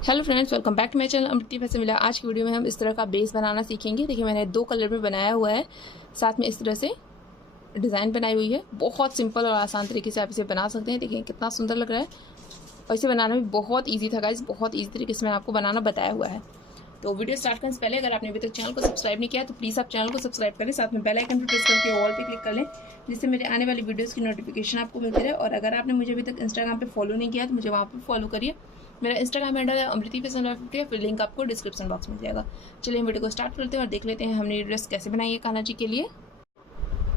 Hello friends, welcome back to my channel Amriti fashion मिला। आज की वीडियो में हम इस तरह का बेस बनाना सीखेंगे। देखिए मैंने 2 कलर में बनाया हुआ है, साथ में इस तरह से डिज़ाइन बनाई हुई है। बहुत सिंपल और आसान तरीके से आप इसे बना सकते हैं। देखिए कितना सुंदर लग रहा है और इसे बनाना भी बहुत ईजी था गाइस, बहुत ईजी तरीके से मैंने आपको बनाना बताया हुआ है। तो वीडियो स्टार्ट करने से पहले अगर आपने अभी तक चैनल को सब्सक्राइब नहीं किया तो प्लीज़ आप चैनल को सब्सक्राइब करें, साथ में बेल आइकन पर प्रेस करके ऑल पे क्लिक कर लें, जिससे मेरे आने वाली वीडियोस की नोटिफिकेशन आपको मिलती रहे। और अगर आपने मुझे अभी तक इंस्टाग्राम पे फॉलो नहीं किया तो मुझे वहाँ पर फॉलो करिए। मेरा इंस्टाग्राम हैंडल है अमृति फैशन लाइफ, फिर लिंक आपको डिस्क्रिप्शन बॉक्स में मिल जाएगा। चलिए वीडियो को स्टार्ट करते हैं और देख लेते हैं हमने ये ड्रेस कैसे बनाई है कान्हा जी के लिए।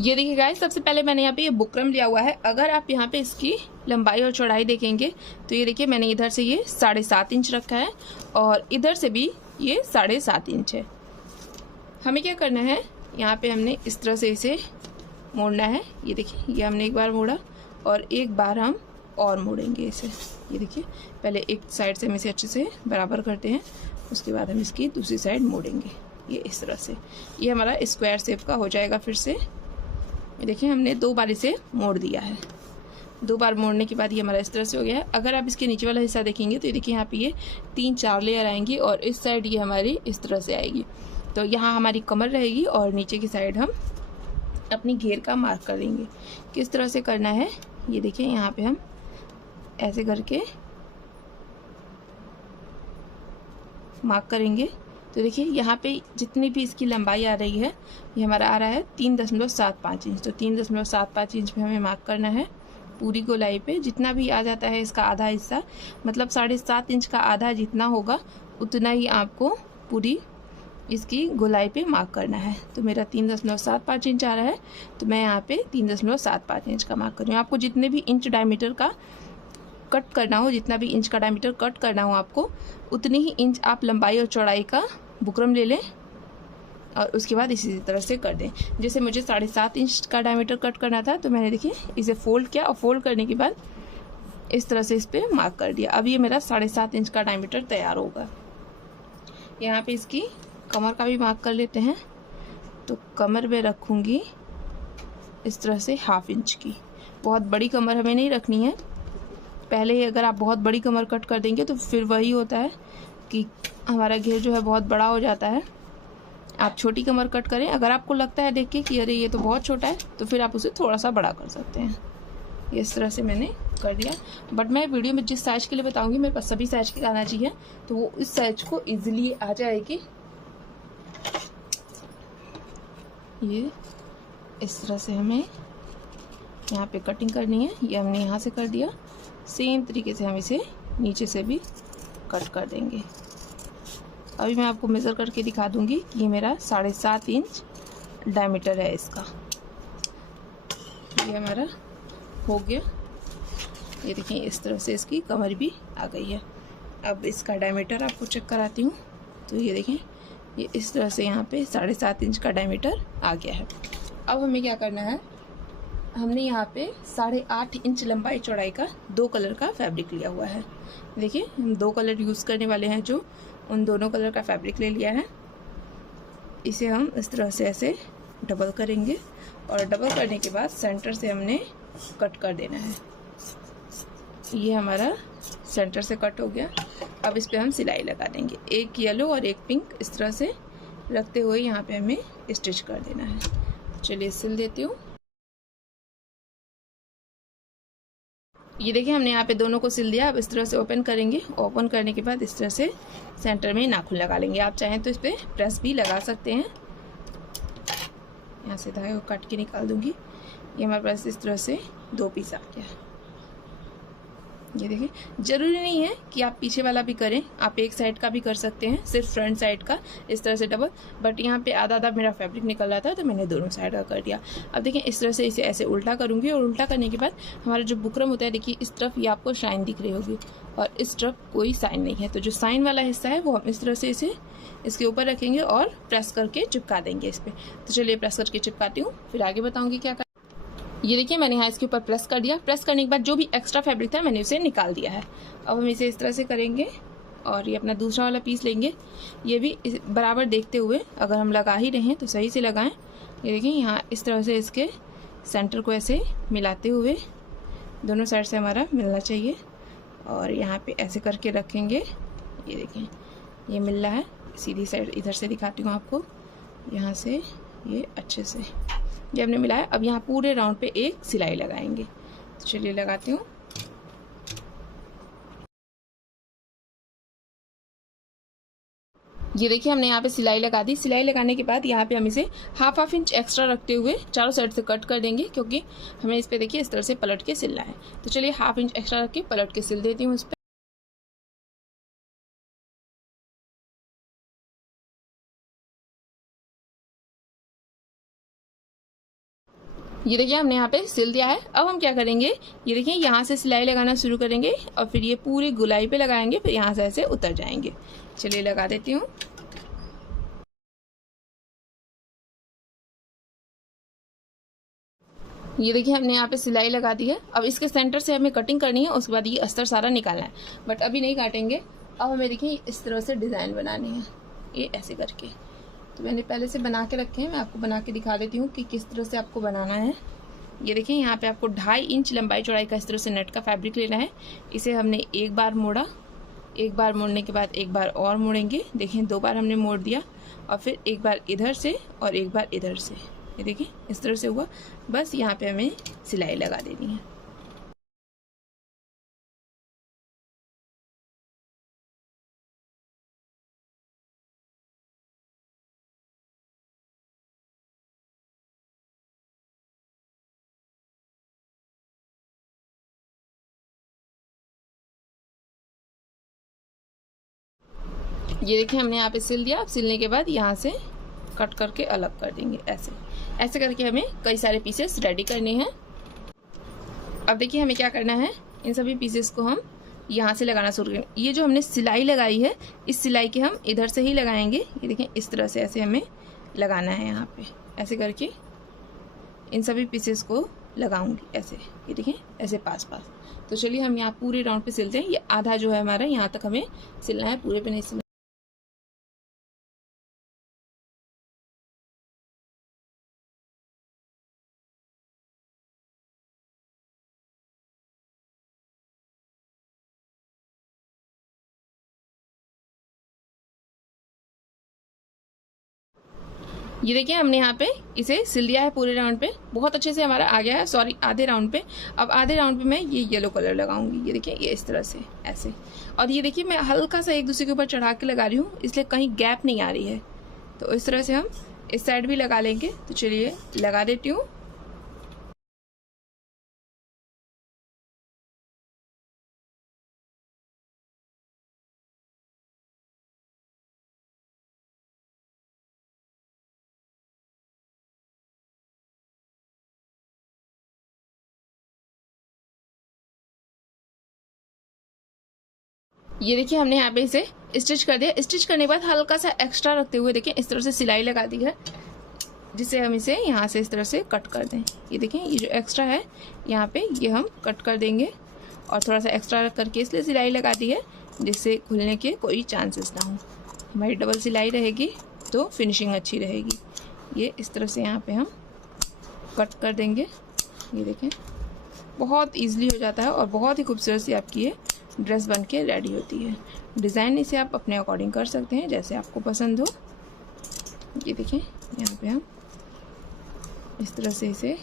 ये देखिए गाइस, सबसे पहले मैंने यहाँ पे ये बुकरम लिया हुआ है। अगर आप यहाँ पे इसकी लंबाई और चौड़ाई देखेंगे तो ये देखिए मैंने इधर से ये 7.5 इंच रखा है और इधर से भी ये 7.5 इंच है। हमें क्या करना है, यहाँ पे हमने इस तरह से इसे मोड़ना है। ये देखिए ये हमने एक बार मोड़ा और एक बार हम और मोड़ेंगे इसे। ये देखिए पहले एक साइड से हम इसे अच्छे से बराबर करते हैं, उसके बाद हम इसकी दूसरी साइड मोड़ेंगे। ये इस तरह से ये हमारा स्क्वायर शेप का हो जाएगा। फिर से ये देखिए हमने 2 बार इसे मोड़ दिया है। 2 बार मोड़ने के बाद ये हमारा इस तरह से हो गया है। अगर आप इसके नीचे वाला हिस्सा देखेंगे तो ये देखिए यहाँ पे ये 3-4 लेयर आएंगी और इस साइड ये हमारी इस तरह से आएगी। तो यहाँ हमारी कमर रहेगी और नीचे की साइड हम अपनी घेर का मार्क कर लेंगे। किस तरह से करना है, ये देखिए यहाँ पे हम ऐसे करके मार्क करेंगे। तो देखिए यहाँ पे जितनी भी इसकी लंबाई आ रही है ये हमारा आ रहा है 3.75 इंच। तो 3.75 इंच पे हमें मार्क करना है पूरी गोलाई पे। जितना भी आ जाता है इसका आधा हिस्सा, मतलब 7.5 इंच का आधा जितना होगा उतना ही आपको पूरी इसकी गोलाई पे मार्क करना है। तो मेरा 3.75 इंच आ रहा है, तो मैं यहाँ पे 3.75 इंच का मार्क कर रही हूँ। आपको जितने भी इंच डायमीटर का कट करना हो, जितना भी इंच का डायमीटर कट करना हो आपको, उतनी ही इंच आप लंबाई और चौड़ाई का बुकरम ले लें और उसके बाद इसी तरह से कर दें। जैसे मुझे 7.5 इंच का डायमीटर कट करना था तो मैंने देखिए इसे फोल्ड किया और फोल्ड करने के बाद इस तरह से इस पर मार्क कर दिया। अब ये मेरा 7.5 इंच का डायमीटर तैयार होगा। यहाँ पे इसकी कमर का भी मार्क कर लेते हैं। तो कमर में रखूँगी इस तरह से 1/2 इंच की। बहुत बड़ी कमर हमें नहीं रखनी है। पहले ही अगर आप बहुत बड़ी कमर कट कर देंगे तो फिर वही होता है कि हमारा घेर जो है बहुत बड़ा हो जाता है। आप छोटी कमर कट करें। अगर आपको लगता है देख के कि अरे ये तो बहुत छोटा है तो फिर आप उसे थोड़ा सा बड़ा कर सकते हैं। ये इस तरह से मैंने कर दिया। बट मैं वीडियो में जिस साइज के लिए बताऊंगी, मेरे पास सभी साइज की कान्हा जी है तो वो इस साइज को ईजिली आ जाएगी। ये इस तरह से हमें यहाँ पे कटिंग करनी है। ये हमने यहाँ से कर दिया। सेम तरीके से हम इसे नीचे से भी कट कर देंगे। अभी मैं आपको मेज़र करके दिखा दूंगी कि ये मेरा 7.5 इंच डायमीटर है इसका। ये हमारा हो गया। ये देखिए इस तरह से इसकी कमर भी आ गई है। अब इसका डायमीटर आपको चेक कराती हूँ। तो ये देखें ये इस तरह से यहाँ पे 7.5 इंच का डायमीटर आ गया है। अब हमें क्या करना है, हमने यहाँ पे 8.5 इंच लंबाई चौड़ाई का 2 कलर का फैब्रिक लिया हुआ है। देखिए हम 2 कलर यूज़ करने वाले हैं, जो उन दोनों कलर का फैब्रिक ले लिया है। इसे हम इस तरह से ऐसे डबल करेंगे और डबल करने के बाद सेंटर से हमने कट कर देना है। ये हमारा सेंटर से कट हो गया। अब इस पर हम सिलाई लगा देंगे। एक येलो और एक पिंक इस तरह से रखते हुए यहाँ पे हमें स्टिच कर देना है। चलिए सिल देती हूँ। ये देखिए हमने यहाँ पे दोनों को सिल दिया। अब इस तरह से ओपन करेंगे। ओपन करने के बाद इस तरह से सेंटर में नाखून लगा लेंगे। आप चाहें तो इस पर प्रेस भी लगा सकते हैं। यहाँ से धागे को काट के निकाल दूंगी। ये हमारे पास इस तरह से 2 पीस आ गया। ये देखिए ज़रूरी नहीं है कि आप पीछे वाला भी करें, आप एक साइड का भी कर सकते हैं, सिर्फ फ्रंट साइड का इस तरह से डबल। बट यहाँ पे आधा आधा मेरा फैब्रिक निकल रहा था तो मैंने दोनों साइड का कर दिया। अब देखिए इस तरह से इसे ऐसे उल्टा करूँगी और उल्टा करने के बाद हमारा जो बुकरम होता है, देखिए इस तरफ ये आपको शाइन दिख रही होगी और इस तरफ कोई साइन नहीं है। तो जो साइन वाला हिस्सा है वो हम इस तरह से इसे इसके ऊपर रखेंगे और प्रेस करके चिपका देंगे इस पर। तो चलिए प्रेस करके चिपकाती हूँ, फिर आगे बताऊँगी क्या। ये देखिए मैंने यहाँ इसके ऊपर प्रेस कर दिया। प्रेस करने के बाद जो भी एक्स्ट्रा फैब्रिक था मैंने उसे निकाल दिया है। अब हम इसे इस तरह से करेंगे और ये अपना दूसरा वाला पीस लेंगे। ये भी बराबर देखते हुए, अगर हम लगा ही रहे हैं तो सही से लगाएं। ये देखिए यहाँ इस तरह से इसके सेंटर को ऐसे मिलाते हुए दोनों साइड से हमारा मिलना चाहिए और यहाँ पे ऐसे करके रखेंगे। ये देखें ये मिल रहा है। सीधी साइड इधर से दिखाती हूँ आपको, यहाँ से ये अच्छे से ये हमने मिलाया। अब यहाँ पूरे राउंड पे एक सिलाई लगाएंगे। तो चलिए लगाती हूँ। ये देखिए हमने यहाँ पे सिलाई लगा दी। सिलाई लगाने के बाद यहाँ पे हम इसे हाफ इंच एक्स्ट्रा रखते हुए चारों साइड से कट कर देंगे, क्योंकि हमें इस पे देखिए इस तरह से पलट के सिलना है। तो चलिए हाफ इंच एक्स्ट्रा रख के पलट के सिल देती हूँ इस पर। ये देखिए हमने यहाँ पे सिल दिया है। अब हम क्या करेंगे, ये देखिए यहाँ से सिलाई लगाना शुरू करेंगे और फिर ये पूरी गुलाई पे लगाएंगे, फिर यहाँ से ऐसे उतर जाएंगे। चलिए लगा देती हूँ। ये देखिए हमने यहाँ पे सिलाई लगा दी है। अब इसके सेंटर से हमें कटिंग करनी है, उसके बाद ये अस्तर सारा निकालना है, बट अभी नहीं काटेंगे। अब हमें देखिए इस तरह से डिज़ाइन बनानी है, ये ऐसे करके। तो मैंने पहले से बना के रखे हैं, मैं आपको बना के दिखा देती हूँ कि किस तरह से आपको बनाना है। ये देखिए यहाँ पे आपको 2.5 इंच लंबाई चौड़ाई का इस तरह से नेट का फैब्रिक लेना है। इसे हमने एक बार मोड़ा, एक बार मोड़ने के बाद एक बार और मोड़ेंगे। देखिए 2 बार हमने मोड़ दिया और फिर एक बार इधर से और एक बार इधर से। ये देखिए इस तरह से हुआ। बस यहाँ पे हमें सिलाई लगा देनी है। ये देखिए हमने यहाँ पे सिल दिया। अब सिलने के बाद यहाँ से कट करके अलग कर देंगे। ऐसे ऐसे करके हमें कई सारे पीसेस रेडी करने हैं। अब देखिए हमें क्या करना है, इन सभी पीसेस को हम यहाँ से लगाना शुरू करेंगे। ये जो हमने सिलाई लगाई है, इस सिलाई के हम इधर से ही लगाएंगे। ये देखें इस तरह से ऐसे हमें लगाना है। यहाँ पे ऐसे करके इन सभी पीसेस को लगाऊंगी ऐसे। ये देखें ऐसे पास पास। तो चलिए हम यहाँ पूरे राउंड पे सिलते हैं। ये आधा जो है हमारा यहाँ तक हमें सिलना है, पूरे पे नहीं सिलना। ये देखिए हमने यहाँ पे इसे सिल दिया है पूरे राउंड पे। बहुत अच्छे से हमारा आ गया है, सॉरी आधे राउंड पे। अब आधे राउंड पे मैं ये येलो कलर लगाऊंगी। ये देखिए ये इस तरह से ऐसे। और ये देखिए मैं हल्का सा एक दूसरे के ऊपर चढ़ा के लगा रही हूँ, इसलिए कहीं गैप नहीं आ रही है। तो इस तरह से हम इस साइड भी लगा लेंगे। तो चलिए लगा देती हूँ। ये देखिए हमने यहाँ पे इसे स्टिच कर दिया। स्टिच करने के बाद हल्का सा एक्स्ट्रा रखते हुए देखिए इस तरह से सिलाई लगा दी है, जिससे हम इसे यहाँ से इस तरह से कट कर दें। ये देखें ये जो एक्स्ट्रा है यहाँ पे ये हम कट कर देंगे। और थोड़ा सा एक्स्ट्रा रख करके इसलिए सिलाई लगा दी है जिससे खुलने के कोई चांसेस ना हो। हमारी डबल सिलाई रहेगी तो फिनिशिंग अच्छी रहेगी। ये इस तरह से यहाँ पे हम कट कर देंगे। ये देखें बहुत ईजिली हो जाता है और बहुत ही खूबसूरत सी आपकी ये ड्रेस बन के रेडी होती है। डिज़ाइन इसे आप अपने अकॉर्डिंग कर सकते हैं, जैसे आपको पसंद हो। ये देखें यहाँ पे हम इस तरह से इसे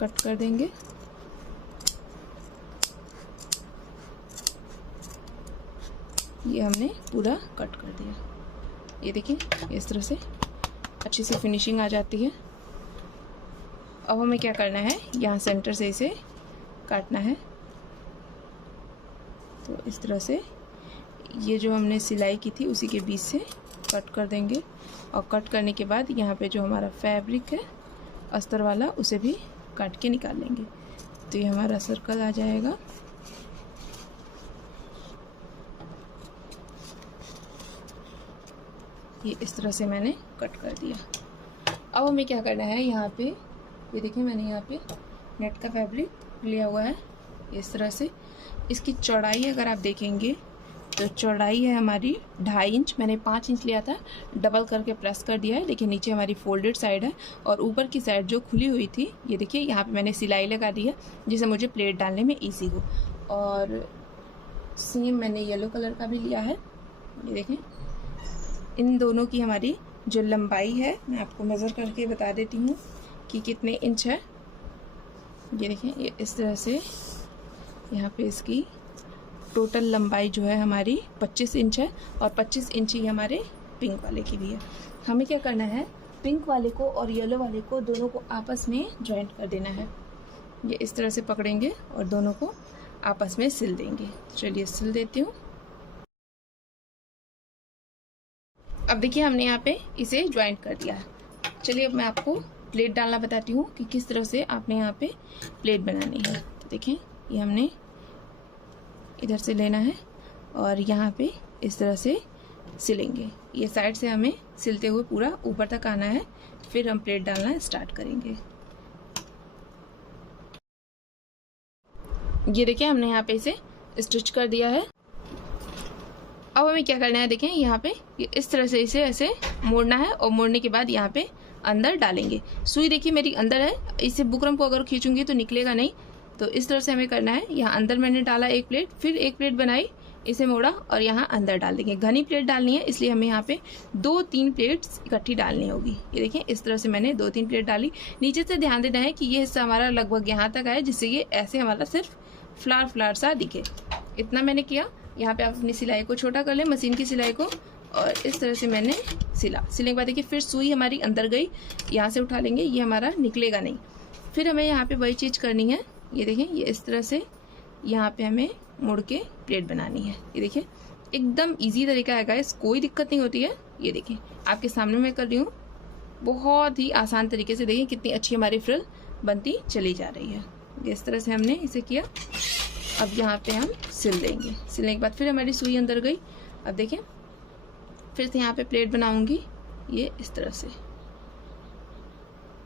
कट कर देंगे। ये हमने पूरा कट कर दिया। ये देखिए इस तरह से अच्छी सी फिनिशिंग आ जाती है। अब हमें क्या करना है, यहाँ सेंटर से इसे काटना है। तो इस तरह से ये जो हमने सिलाई की थी उसी के बीच से कट कर देंगे। और कट करने के बाद यहाँ पे जो हमारा फैब्रिक है अस्तर वाला उसे भी काट के निकाल लेंगे। तो ये हमारा सर्कल आ जाएगा। ये इस तरह से मैंने कट कर दिया। अब हमें क्या करना है, यहाँ पे ये देखिए मैंने यहाँ पे नेट का फैब्रिक लिया हुआ है इस तरह से। इसकी चौड़ाई अगर आप देखेंगे तो चौड़ाई है हमारी 2.5 इंच। मैंने 5 इंच लिया था, डबल करके प्रेस कर दिया है। देखिए नीचे हमारी फोल्डेड साइड है और ऊपर की साइड जो खुली हुई थी ये देखिए यहाँ पे मैंने सिलाई लगा दी है, जिससे मुझे प्लेट डालने में ईजी हो। और सेम मैंने येलो कलर का भी लिया है। ये देखें, इन दोनों की हमारी जो लंबाई है मैं आपको मेज़र करके बता देती हूँ कि कितने इंच है। ये देखें, ये इस तरह से यहाँ पे इसकी टोटल लंबाई जो है हमारी 25 इंच है और 25 इंच ही हमारे पिंक वाले की भी है। हमें क्या करना है, पिंक वाले को और येलो वाले को दोनों को आपस में जॉइंट कर देना है। ये इस तरह से पकड़ेंगे और दोनों को आपस में सिल देंगे। चलिए सिल देती हूँ। अब देखिए हमने यहाँ पे इसे ज्वाइंट कर दिया है। चलिए अब मैं आपको प्लेट डालना बताती हूँ कि किस तरह से आपने यहाँ पे प्लेट बनानी है। तो देखें, ये हमने इधर से लेना है और यहाँ पे इस तरह से सिलेंगे। ये साइड से हमें सिलते हुए पूरा ऊपर तक आना है, फिर हम प्लेट डालना स्टार्ट करेंगे। ये देखिए हमने यहाँ पे इसे स्टिच कर दिया है। अब हमें क्या करना है, देखें यहाँ पे ये इस तरह से इसे ऐसे मोड़ना है और मोड़ने के बाद यहाँ पे अंदर डालेंगे। सुई देखिए मेरी अंदर है, इसे बुकरम को अगर खींचूंगी तो निकलेगा नहीं, तो इस तरह से हमें करना है। यहाँ अंदर मैंने डाला एक प्लेट, फिर एक प्लेट बनाई, इसे मोड़ा और यहाँ अंदर डाल देंगे। घनी प्लेट डालनी है, इसलिए हमें यहाँ पे 2-3 प्लेट्स इकट्ठी डालनी होगी। ये देखें इस तरह से मैंने 2-3 प्लेट डाली। नीचे से ध्यान देना है कि ये हिस्सा हमारा लगभग यहाँ तक आए, जिससे ये ऐसे हमारा सिर्फ फ्लावर फ्लावर सा दिखे। इतना मैंने किया। यहाँ पे आप अपनी सिलाई को छोटा कर लें, मशीन की सिलाई को, और इस तरह से मैंने सिलने के बाद देखिए फिर सुई हमारी अंदर गई, यहाँ से उठा लेंगे, ये हमारा निकलेगा नहीं। फिर हमें यहाँ पे वही चीज़ करनी है। ये देखें, ये इस तरह से यहाँ पे हमें मुड़ के प्लेट बनानी है। ये देखिए एकदम इजी तरीका है गाइस, कोई दिक्कत नहीं होती है। ये देखिए आपके सामने मैं कर रही हूँ, बहुत ही आसान तरीके से। देखिए कितनी अच्छी हमारी फ्रिल बनती चली जा रही है। इस तरह से हमने इसे किया। अब यहाँ पे हम सिल देंगे। सिलने के बाद फिर हमारी सुई अंदर गई। अब देखें फिर से यहाँ पे प्लेट बनाऊंगी। ये इस तरह से,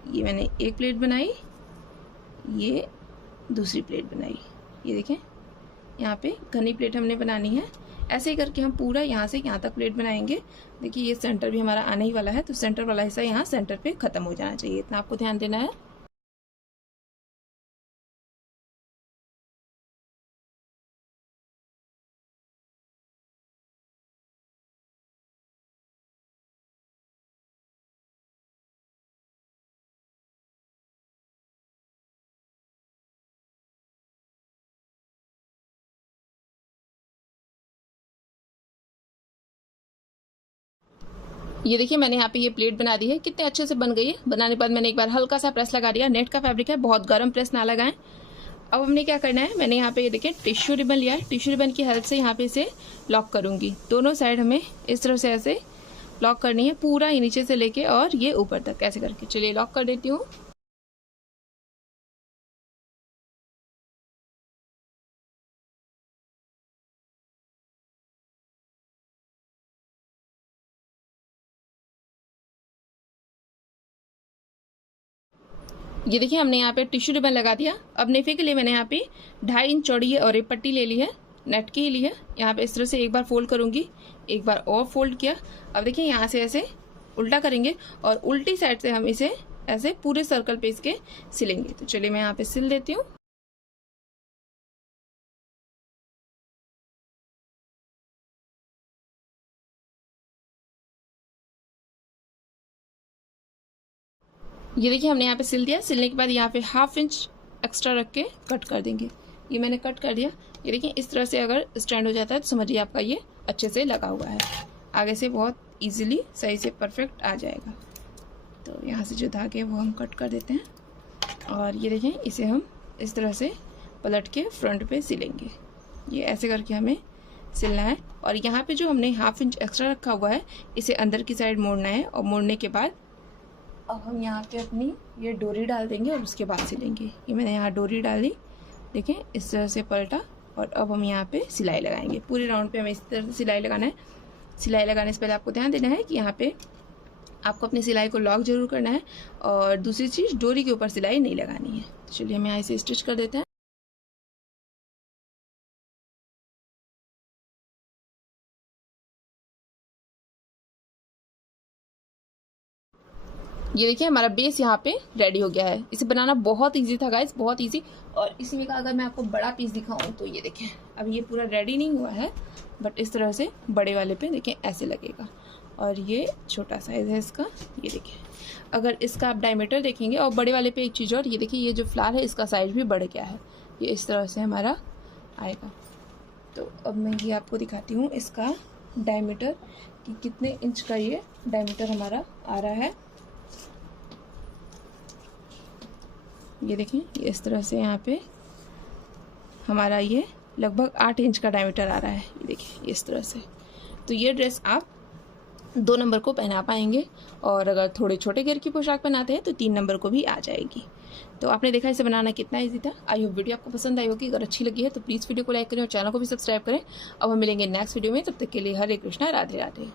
ये मैंने एक प्लेट बनाई, ये दूसरी प्लेट बनाई। ये देखें यहाँ पे घनी प्लेट हमने बनानी है। ऐसे ही करके हम पूरा यहाँ से यहाँ तक प्लेट बनाएंगे। देखिए ये सेंटर भी हमारा आने ही वाला है, तो सेंटर वाला हिस्सा यहाँ सेंटर पे ख़त्म हो जाना चाहिए, इतना आपको ध्यान देना है। ये देखिए मैंने यहाँ पे ये प्लेट बना दी है, कितने अच्छे से बन गई है। बनाने के बाद मैंने एक बार हल्का सा प्रेस लगा दिया। नेट का फैब्रिक है, बहुत गर्म प्रेस ना लगाएं। अब हमने क्या करना है, मैंने यहाँ पे ये देखिए टिश्यू रिबन लिया है। टिश्यू रिबन की हेल्प से यहाँ पे इसे लॉक करूँगी। दोनों साइड हमें इस तरह से ऐसे लॉक करनी है, पूरा ये नीचे से लेके और ये ऊपर तक ऐसे करके। चलिए लॉक कर देती हूँ। ये देखिए हमने यहाँ पे टिश्यू रिबन लगा दिया। अब नेफे के लिए मैंने यहाँ पे 2.5 इंच चौड़ी और एक पट्टी ले ली है, नेट की ही ली है। यहाँ पे इस तरह से एक बार फोल्ड करूँगी, एक बार और फोल्ड किया। अब देखिए यहाँ से ऐसे उल्टा करेंगे और उल्टी साइड से हम इसे ऐसे पूरे सर्कल पे इसके सिलेंगे। तो चलिए मैं यहाँ पे सिल देती हूँ। ये देखिए हमने यहाँ पे सिल दिया। सिलने के बाद यहाँ पे 1/2 इंच एक्स्ट्रा रख के कट कर देंगे। ये मैंने कट कर दिया। ये देखिए इस तरह से अगर स्टैंड हो जाता है तो समझिए आपका ये अच्छे से लगा हुआ है। आगे से बहुत इजीली सही से परफेक्ट आ जाएगा। तो यहाँ से जो धागे हैं वो हम कट कर देते हैं और ये देखें इसे हम इस तरह से पलट के फ्रंट पे सिलेंगे। ये ऐसे करके हमें सिलना है। और यहाँ पे जो हमने 1/2 इंच एक्स्ट्रा रखा हुआ है इसे अंदर की साइड मोड़ना है और मोड़ने के बाद अब हम यहाँ पे अपनी ये डोरी डाल देंगे और उसके बाद सिलेंगे। ये मैंने यहाँ डोरी डाली, देखें इस तरह से पलटा और अब हम यहाँ पे सिलाई लगाएंगे। पूरे राउंड पे हमें इस तरह से सिलाई लगाना है। सिलाई लगाने से पहले आपको ध्यान देना है कि यहाँ पे आपको अपनी सिलाई को लॉक जरूर करना है और दूसरी चीज़ डोरी के ऊपर सिलाई नहीं लगानी है। तो चलिए हम यहाँ इसे स्टिच कर देते हैं। ये देखिए हमारा बेस यहाँ पे रेडी हो गया है। इसे बनाना बहुत इजी था गाइस, बहुत इजी। और इसी में का अगर मैं आपको बड़ा पीस दिखाऊं तो ये देखें, अब ये पूरा रेडी नहीं हुआ है, बट इस तरह से बड़े वाले पे देखें ऐसे लगेगा। और ये छोटा साइज़ है इसका, ये देखिए। अगर इसका आप डायमीटर देखेंगे, और बड़े वाले पे एक चीज़ और, ये देखिए ये जो फ्लावर है इसका साइज़ भी बढ़ गया है, ये इस तरह से हमारा आएगा। तो अब मैं ये आपको दिखाती हूँ इसका डायमीटर कि कितने इंच का ये डायमीटर हमारा आ रहा है। ये देखें, ये इस तरह से यहाँ पे हमारा ये लगभग 8 इंच का डायमीटर आ रहा है। ये देखिए ये इस तरह से। तो ये ड्रेस आप 2 नंबर को पहना पाएंगे, और अगर थोड़े छोटे घेर की पोशाक पहनाते हैं तो 3 नंबर को भी आ जाएगी। तो आपने देखा इसे बनाना कितना इजी था। आई होप वीडियो आपको पसंद आई होगी। अगर अच्छी लगी है तो प्लीज़ वीडियो को लाइक करें और चैनल को भी सब्सक्राइब करें। अब हम मिलेंगे नेक्स्ट वीडियो में, तब तक के लिए हरे कृष्णा, राधे राधे।